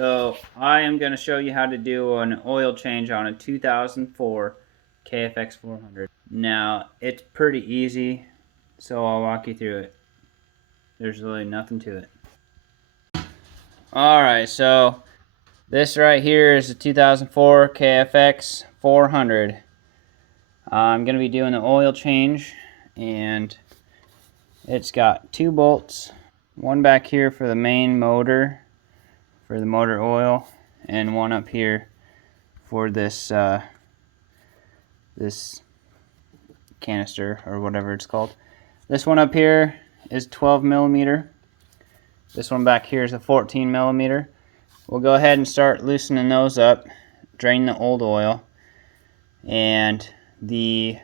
So I am going to show you how to do an oil change on a 2004 KFX 400. Now it's pretty easy, so I'll walk you through it. There's really nothing to it. Alright, so this right here is a 2004 KFX 400. I'm going to be doing the oil change, and it's got two bolts, one back here for the main motor, for the motor oil, and one up here for this this canister or whatever it's called. This one up here is 12 millimeter. This one back here is a 14 millimeter. We'll go ahead and start loosening those up, drain the old oil, and the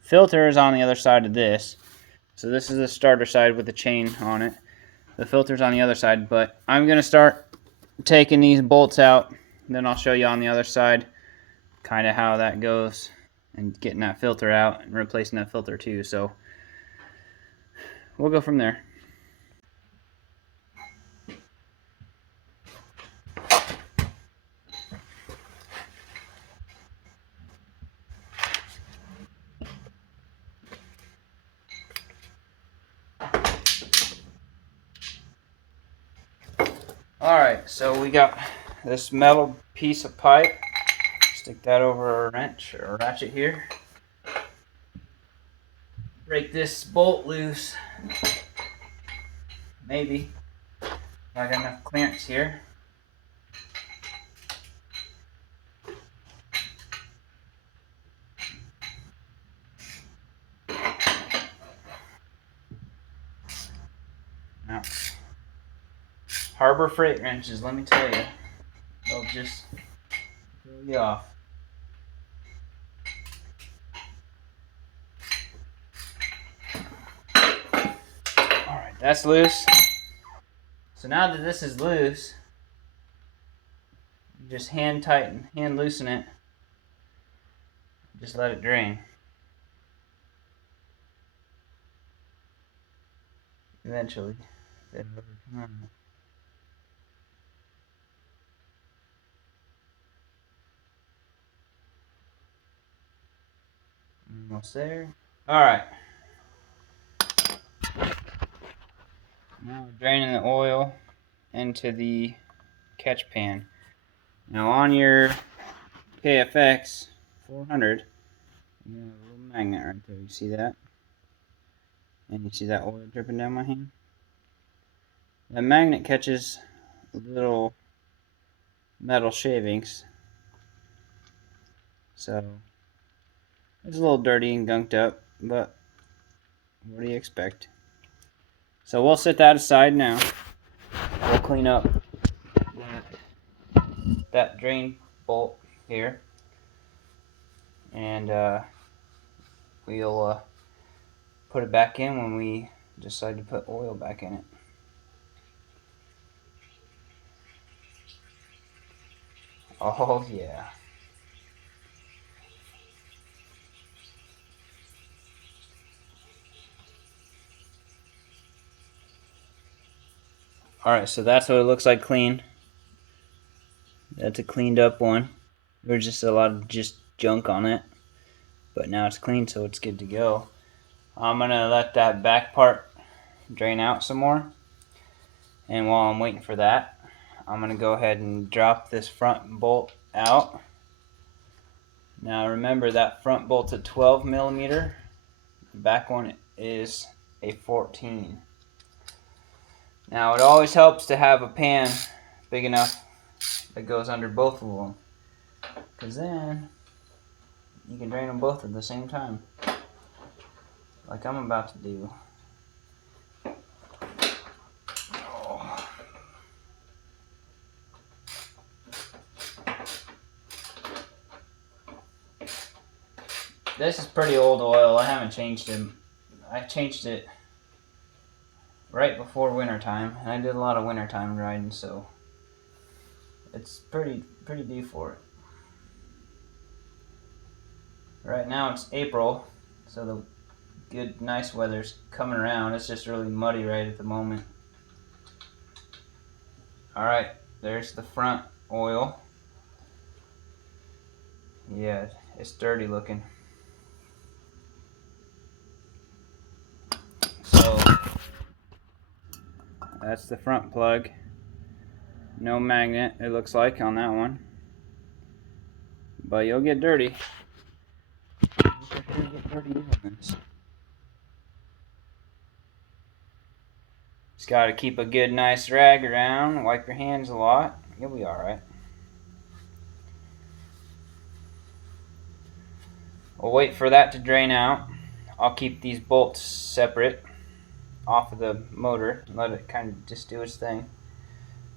filter is on the other side of this. So this is the starter side with the chain on it. The filter's on the other side, but I'm going to start taking these bolts out, then I'll show you on the other side kind of how that goes and getting that filter out and replacing that filter too. So we'll go from there. Alright, so we got this metal piece of pipe. Stick that over a wrench or a ratchet here. Break this bolt loose. Maybe. I got enough clearance here. Now, Harbor Freight wrenches, let me tell you, they'll just throw you off. Alright, that's loose. So now that this is loose, you just hand loosen it. Just let it drain. Eventually, it'll come out. Almost there. Alright. Now we're draining the oil into the catch pan. Now on your KFX 400, you have a little magnet right there. You see that? And you see that oil dripping down my hand? That magnet catches little metal shavings. So it's a little dirty and gunked up, but what do you expect? So we'll set that aside now. We'll clean up that drain bolt here, and we'll put it back in when we decide to put oil back in it. Oh yeah. Alright, so that's what it looks like clean. That's a cleaned up one. There's just a lot of junk on it, but now it's clean, so it's good to go. I'm gonna let that back part drain out some more, and while I'm waiting for that, I'm gonna go ahead and drop this front bolt out. Now remember, that front bolt's a 12 millimeter. The back one is a 14. Now it always helps to have a pan big enough that goes under both of them, because then you can drain them both at the same time, like I'm about to do. Oh. This is pretty old oil. I haven't changed it. I changed it right before winter time, and I did a lot of wintertime riding, so it's pretty due for it. Right now it's April, so the good nice weather's coming around. It's just really muddy right at the moment. Alright, There's the front oil. Yeah, it's dirty looking. So that's the front plug. No magnet, it looks like, on that one. But you'll get dirty. Just gotta keep a good, nice rag around. Wipe your hands a lot. You'll be alright. We'll wait for that to drain out. I'll keep these bolts separate off of the motor and let it kind of just do its thing.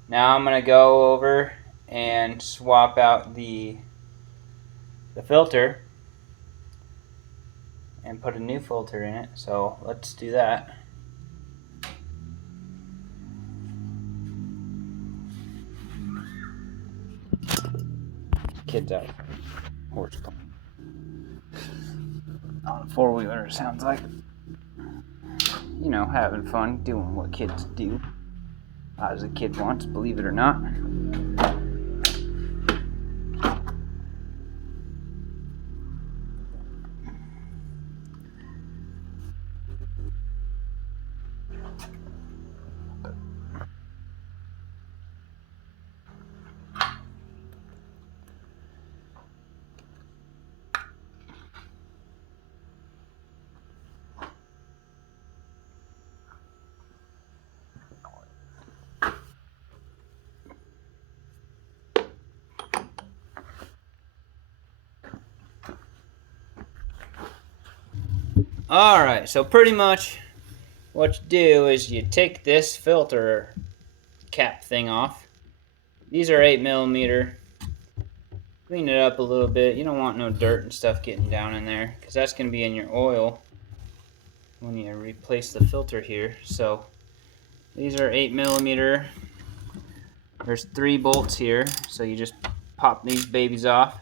Now I'm going to go over and swap out the filter and put a new filter in it. So let's do that. Kids out. Horse playing. On a four-wheeler, it sounds like. You know, having fun, doing what kids do. As a kid once, believe it or not. Alright, so pretty much what you do is you take this filter cap thing off. These are 8mm. Clean it up a little bit. You don't want no dirt and stuff getting down in there, because that's going to be in your oil when you replace the filter here. So these are 8mm. There's 3 bolts here, so you just pop these babies off.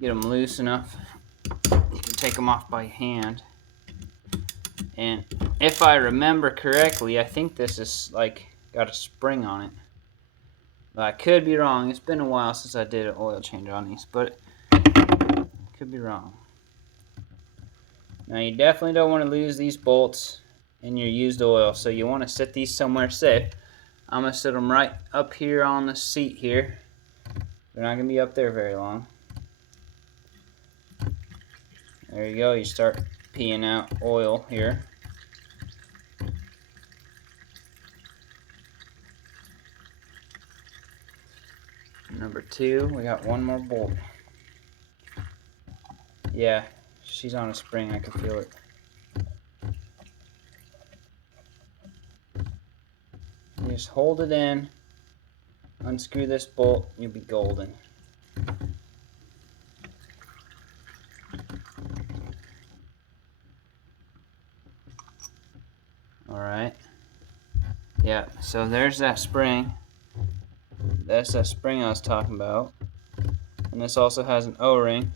Get them loose enough. You can take them off by hand. And if I remember correctly, I think this is like got a spring on it. But I could be wrong. It's been a while since I did an oil change on these, but could be wrong. Now you definitely don't want to lose these bolts in your used oil, so you want to set these somewhere safe. I'm going to set them right up here on the seat here. They're not going to be up there very long. There you go. You start peeing out oil here. Number 2, we got one more bolt. Yeah, she's on a spring. I can feel it. You just hold it in, unscrew this bolt, you'll be golden. Alright. Yeah, so there's that spring. That's that spring I was talking about. And this also has an O-ring.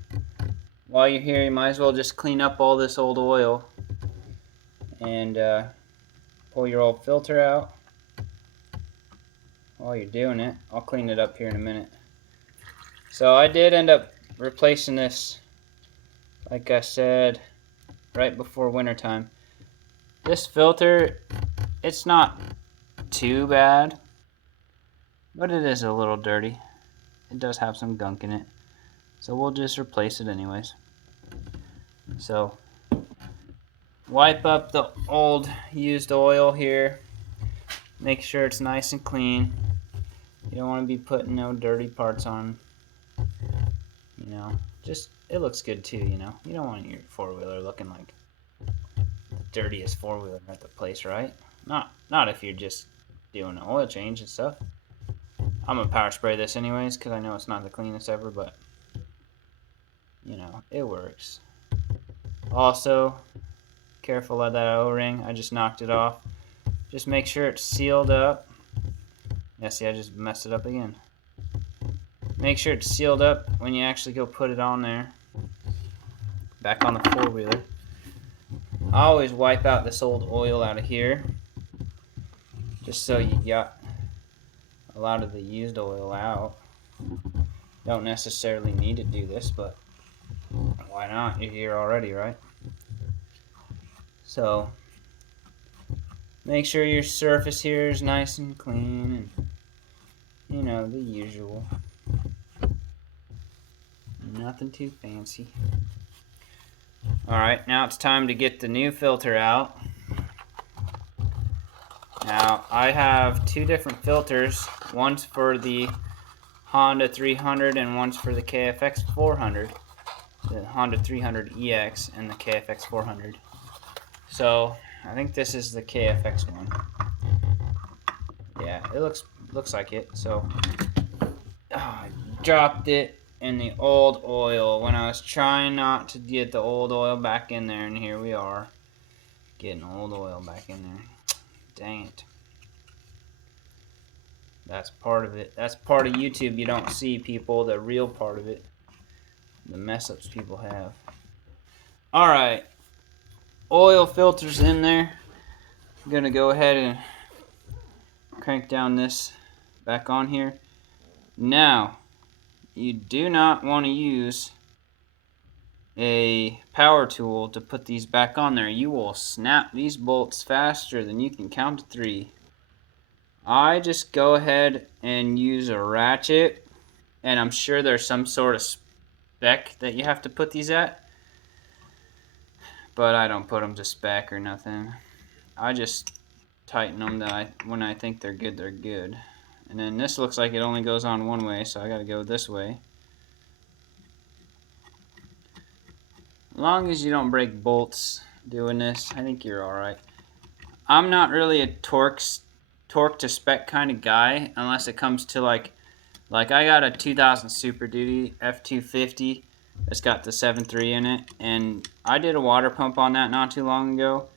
While you're here, you might as well just clean up all this old oil and pull your old filter out. While you're doing it, I'll clean it up here in a minute. So I did end up replacing this, like I said, right before wintertime. This filter, it's not too bad, but it is a little dirty. It does have some gunk in it, so we'll just replace it anyways. So wipe up the old used oil here. Make sure it's nice and clean. You don't want to be putting no dirty parts on. You know, just it looks good too. You know, you don't want your four-wheeler looking like the dirtiest four-wheeler at the place, right? Not if you're just doing an oil change and stuff. I'm gonna power spray this anyways because I know it's not the cleanest ever, but you know, it works. Also, careful of that O-ring. I just knocked it off. Just make sure it's sealed up. Yeah, see, I just messed it up again. Make sure it's sealed up when you actually go put it on there. Back on the four-wheeler. I always wipe out this old oil out of here, just so you got a lot of the used oil out. Don't necessarily need to do this, but why not? You're here already, right? So make sure your surface here is nice and clean, and you know, the usual. Nothing too fancy. Alright, now it's time to get the new filter out. Now, I have two different filters. One's for the Honda 300 and one's for the KFX 400. The Honda 300EX and the KFX 400. So, I think this is the KFX one. Yeah, it looks like it. So, I dropped it in the old oil when I was trying not to get the old oil back in there, and here we are getting old oil back in there. Dang it. That's part of it. That's part of YouTube you don't see, people, the real part of it. The mess ups people have. Alright. Oil filters in there. I'm going to go ahead and crank down this back on here. Now, you do not want to use a power tool to put these back on there. You will snap these bolts faster than you can count to 3. I just go ahead and use a ratchet, and I'm sure there's some sort of spec that you have to put these at, but I don't put them to spec or nothing. I just tighten them when I think they're good, they're good. And then this looks like it only goes on one way, so I gotta go this way. As long as you don't break bolts doing this, I think you're alright. I'm not really a torque to spec kind of guy unless it comes to like I got a 2000 Super Duty F250 that's got the 7.3 in it, and I did a water pump on that not too long ago,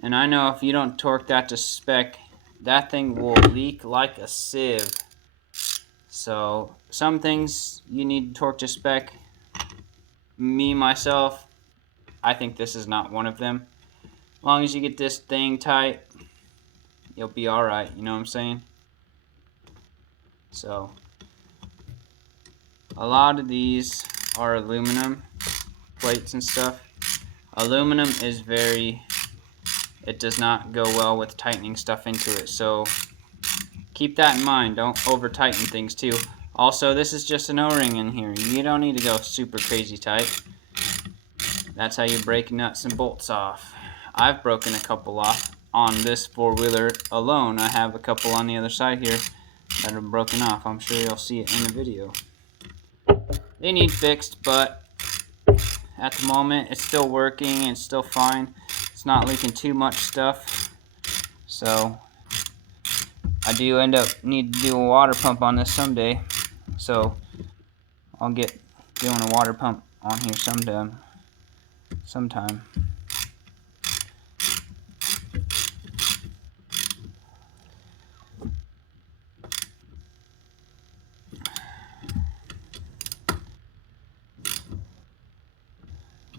and I know if you don't torque that to spec, that thing will leak like a sieve. So some things you need to torque to spec. Me, myself, I think this is not one of them. As long as you get this thing tight, you'll be alright, you know what I'm saying? So, a lot of these are aluminum plates and stuff. Aluminum is it does not go well with tightening stuff into it, so keep that in mind. Don't over tighten things too. Also, this is just an O-ring in here. You don't need to go super crazy tight. That's how you break nuts and bolts off. I've broken a couple off on this four-wheeler alone. I have a couple on the other side here that are broken off. I'm sure you'll see it in the video. They need fixed, but at the moment it's still working and it's still fine. It's not leaking too much stuff. So I do need to do a water pump on this someday. So I'll get doing a water pump on here sometime.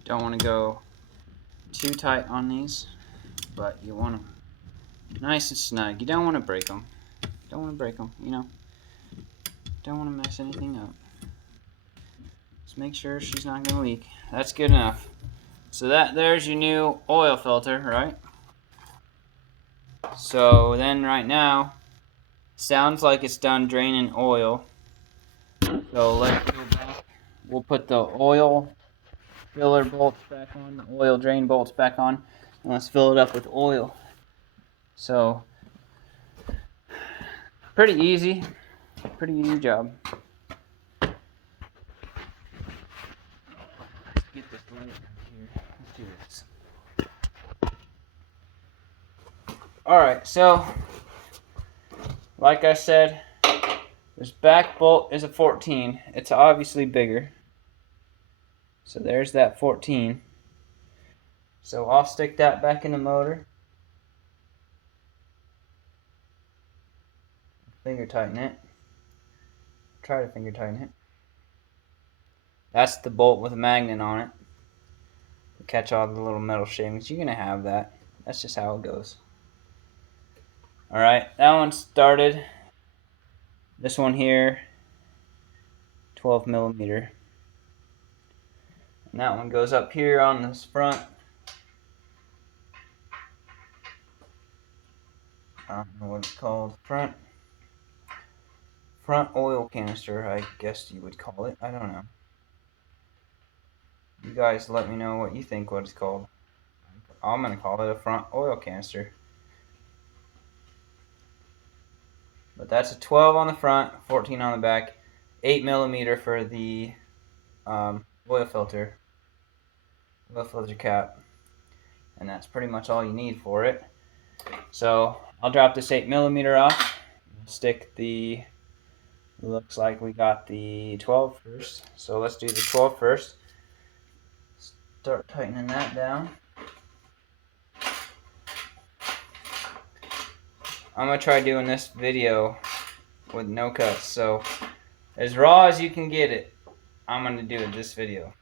Don't want to go too tight on these, but you want them nice and snug. You don't want to break them. Don't want to break them, you know. Don't want to mess anything up. Just make sure she's not going to leak. That's good enough. So there's your new oil filter, right? So then right now, sounds like it's done draining oil. So let's go back. We'll put the oil filler bolts back on, the oil drain bolts back on, and let's fill it up with oil. So, pretty easy job. Let's get this light here. Let's do this. Alright, so, like I said, this back bolt is a 14. It's obviously bigger. So there's that 14. So I'll stick that back in the motor. Finger tighten it. Try to finger tighten it. That's the bolt with a magnet on it to catch all the little metal shavings. You're gonna have that. That's just how it goes. Alright, that one's started. This one here, 12 millimeter. And that one goes up here on this front. I don't know what it's called. Front oil canister, I guess you would call it. I don't know. You guys let me know what you think what it's called. I'm gonna call it a front oil canister. But that's a 12 on the front, 14 on the back, 8 millimeter for the oil filter cap, and that's pretty much all you need for it. So I'll drop this 8 millimeter off. Stick the, looks like we got the 12 first. So let's do the 12 first. Start tightening that down. I'm gonna try doing this video with no cuts, so as raw as you can get it, I'm gonna do it this video.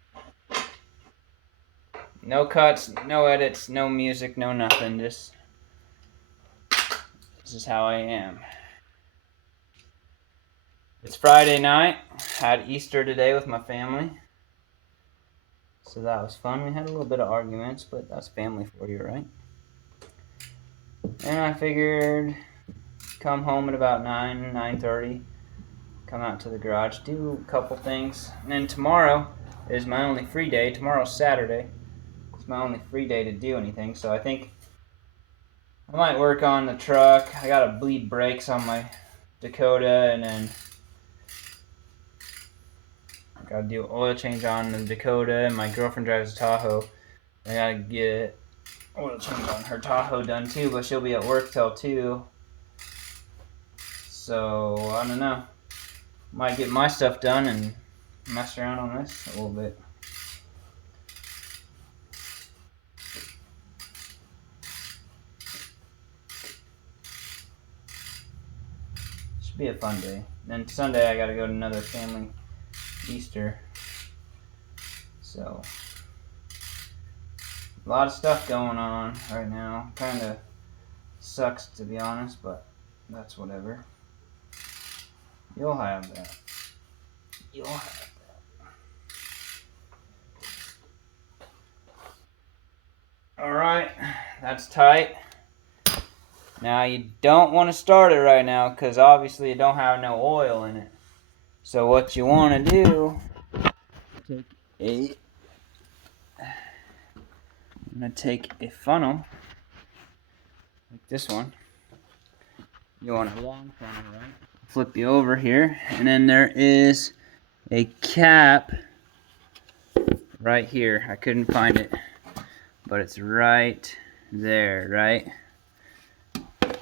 No cuts, no edits, no music, no nothing. Just this is how I am. It's Friday night. Had Easter today with my family, so that was fun. We had a little bit of arguments, but that's family for you, right? And I figured come home at about 9:30, come out to the garage, do a couple things, and then tomorrow is my only free day. Tomorrow's Saturday. It's my only free day to do anything, so I think I might work on the truck. I gotta bleed brakes on my Dakota, and then I gotta do oil change on the Dakota, and my girlfriend drives a Tahoe. I gotta get oil change on her Tahoe done too, but she'll be at work till 2. So I don't know. Might get my stuff done and mess around on this a little bit. Should be a fun day. Then Sunday I gotta go to another family Easter. So a lot of stuff going on right now. Kinda sucks to be honest, but that's whatever. You'll have that. You'll have that. Alright, that's tight. Now you don't want to start it right now because obviously you don't have no oil in it. So what you want to do, I'm going to take a funnel like this one. You want a long funnel, right? Flip you over here, and then there is a cap right here. I couldn't find it, but it's right there, right?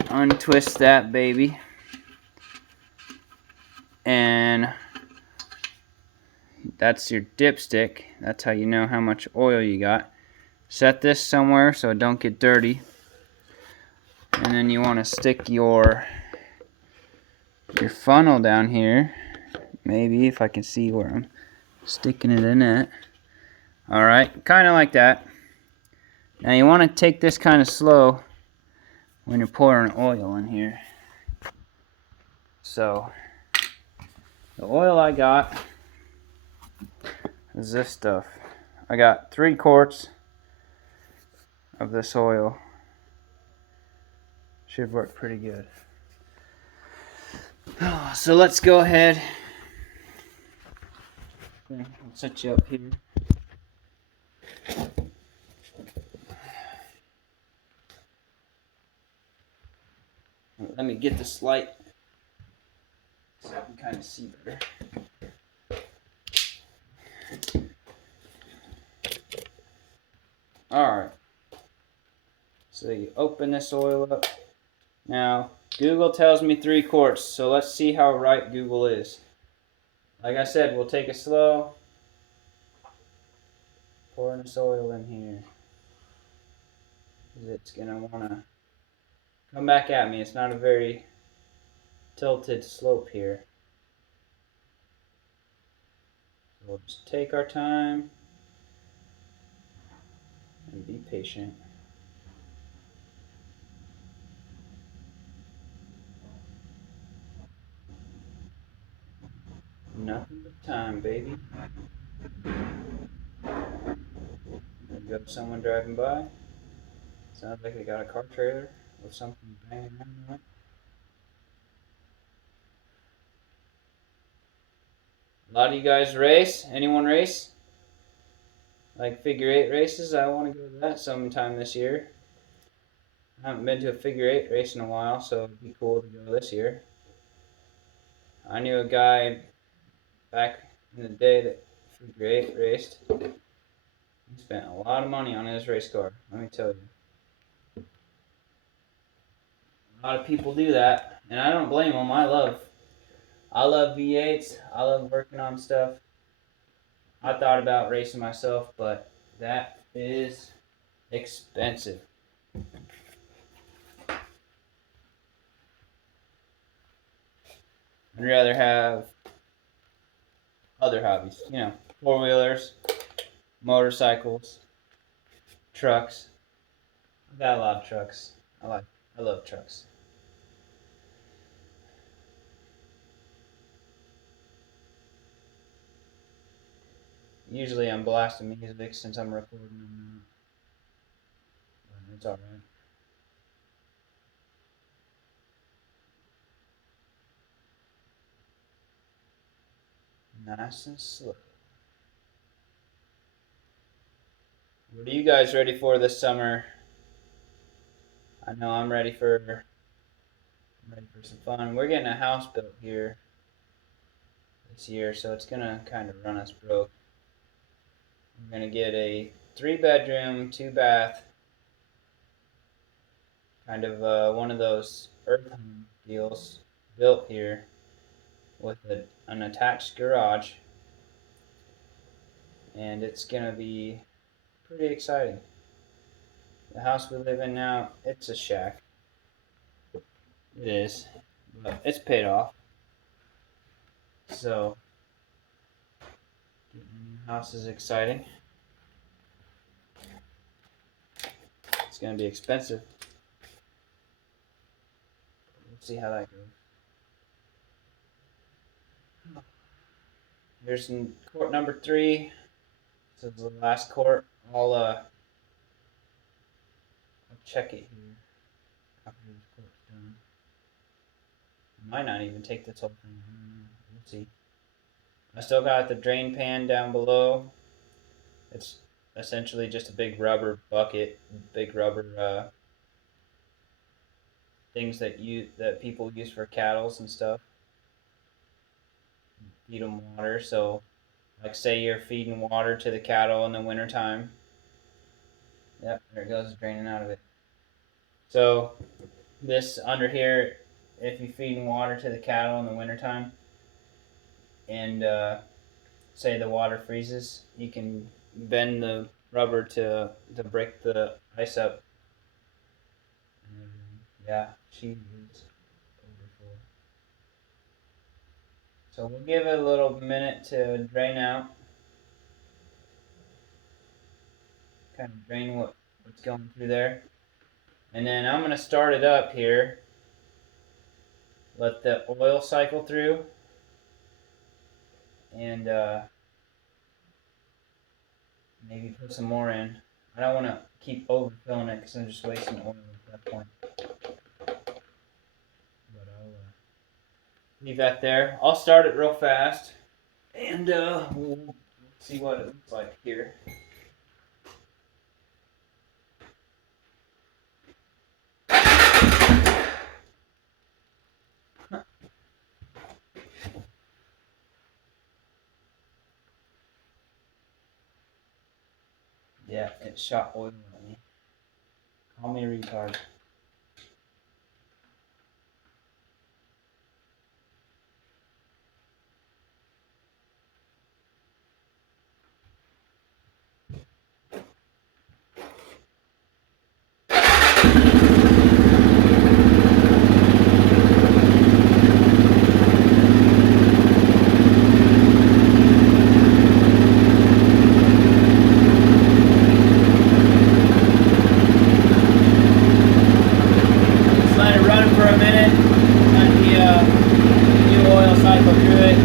Untwist that baby, and that's your dipstick. That's how you know how much oil you got. Set this somewhere so it don't get dirty, and then you want to stick your funnel down here. Maybe if I can see where I'm sticking it in at. Alright, kind of like that. Now you want to take this kind of slow when you're pouring oil in here. So the oil I got is this stuff. I got 3 quarts of this oil. Should work pretty good. So let's go ahead. Okay, I'll set you up here. Let me get this light so I can kind of see better. Alright. So you open this oil up. Now, Google tells me 3 quarts, so let's see how right Google is. Like I said, we'll take it slow. Pouring this oil in here. It's going to want to come back at me. It's not a very tilted slope here. So we'll just take our time and be patient. Nothing but time, baby. There goes someone driving by. Sounds like they got a car trailer with something banging around on it. A lot of you guys race. Anyone race? Like figure eight races? I want to go to that sometime this year. I haven't been to a figure eight race in a while, so it'd be cool to go this year. I knew a guy back in the day that figure eight raced. He spent a lot of money on his race car, let me tell you. A lot of people do that, and I don't blame them. I love V8s. I love working on stuff. I thought about racing myself, but that is expensive. I'd rather have other hobbies, you know, four-wheelers, motorcycles, trucks. I've got a lot of trucks. I love trucks. Usually I'm blasting music since I'm recording them now. But it's alright. Nice and slow. What are you guys ready for this summer? I know I'm ready for some fun. We're getting a house built here this year, so it's gonna kind of run us broke. We're gonna get a 3-bedroom, 2-bath, kind of one of those earth home deals built here with an attached garage, and it's gonna be pretty exciting. The house we live in now, it's a shack. It is, but it's paid off. So getting a new house is exciting. It's gonna be expensive. We'll see how that goes. Here's court number 3. This is the last court. I'll check it here after this court's done. I might not even take this whole thing. I don't know. We'll see. I still got the drain pan down below. It's essentially just a big rubber bucket, big rubber things that people use for cattle and stuff. Feed them water. So, like, say you're feeding water to the cattle in the wintertime. Yep, there it goes, draining out of it. So, this under here, if you're feeding water to the cattle in the wintertime, and say the water freezes, you can bend the rubber to break the ice up. Yeah, she is overfull. So we'll give it a little minute to drain out. Kind of drain what's going through there. And then I'm going to start it up here. Let the oil cycle through. And maybe put some more in. I don't want to keep overfilling it because I'm just wasting oil at that point. But I'll leave that there. I'll start it real fast. And we'll see what it looks like here. Yeah, it shot oil at me. Call me a retard. For a minute, let the new oil cycle through it.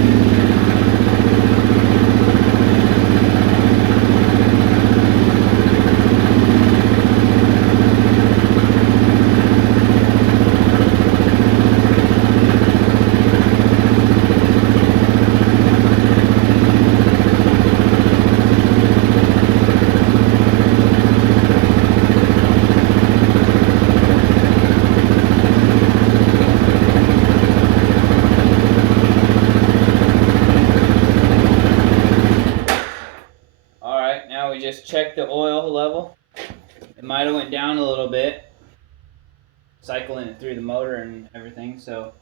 just check the oil level. It might have went down a little bit, cycling it through the motor and everything. So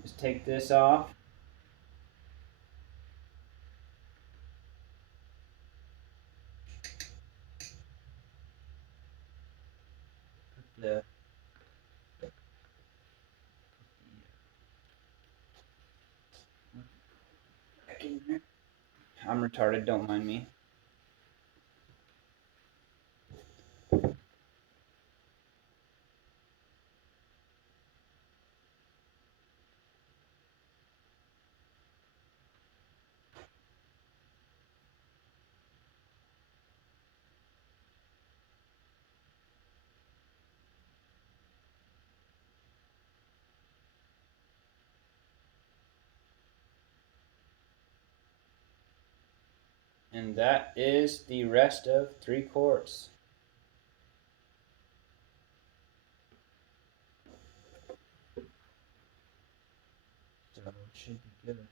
just take this off. Put the back in there. I'm retarded, don't mind me. And that is the rest of 3 quarts. So it should be good.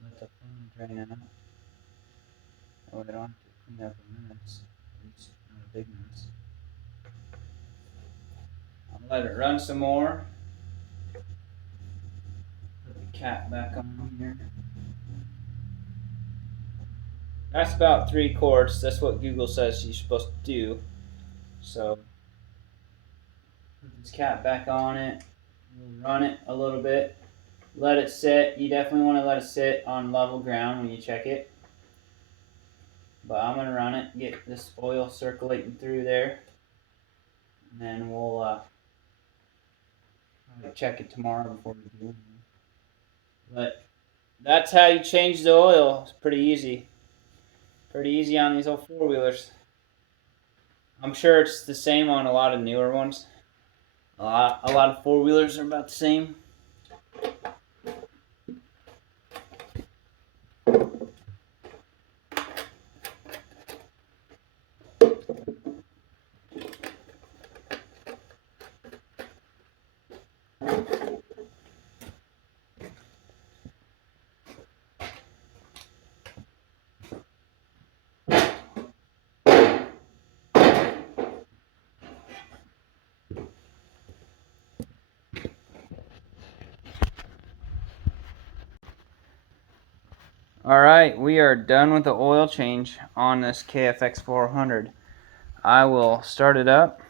Let the foam drain out. Oh, I don't have to clean up a mess. At least not a big mess. I'll let it run some more. Put the cap back on here. That's about 3 quarts. That's what Google says you're supposed to do. So put this cap back on it. We'll run it a little bit. Let it sit. You definitely want to let it sit on level ground when you check it. But I'm going to run it, get this oil circulating through there. And then we'll check it tomorrow before we do anything. But that's how you change the oil. It's pretty easy. Pretty easy on these old 4-wheelers. I'm sure it's the same on a lot of newer ones. A lot of 4-wheelers are about the same. Alright, we are done with the oil change on this KFX 400. I will start it up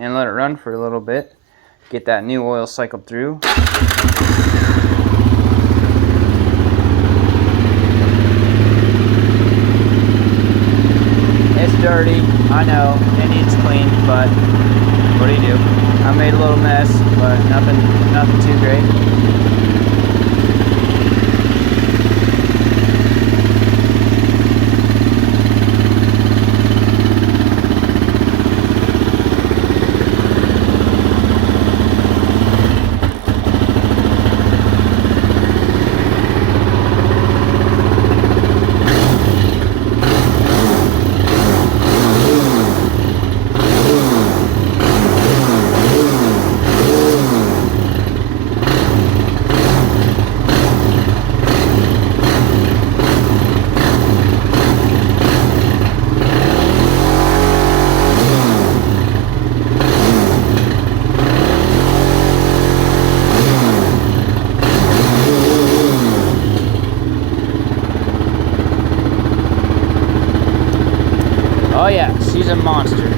and let it run for a little bit. Get that new oil cycled through. It's dirty, I know, it needs cleaned, but what do you do? I made a little mess, but nothing too great. Oh yeah, she's a monster.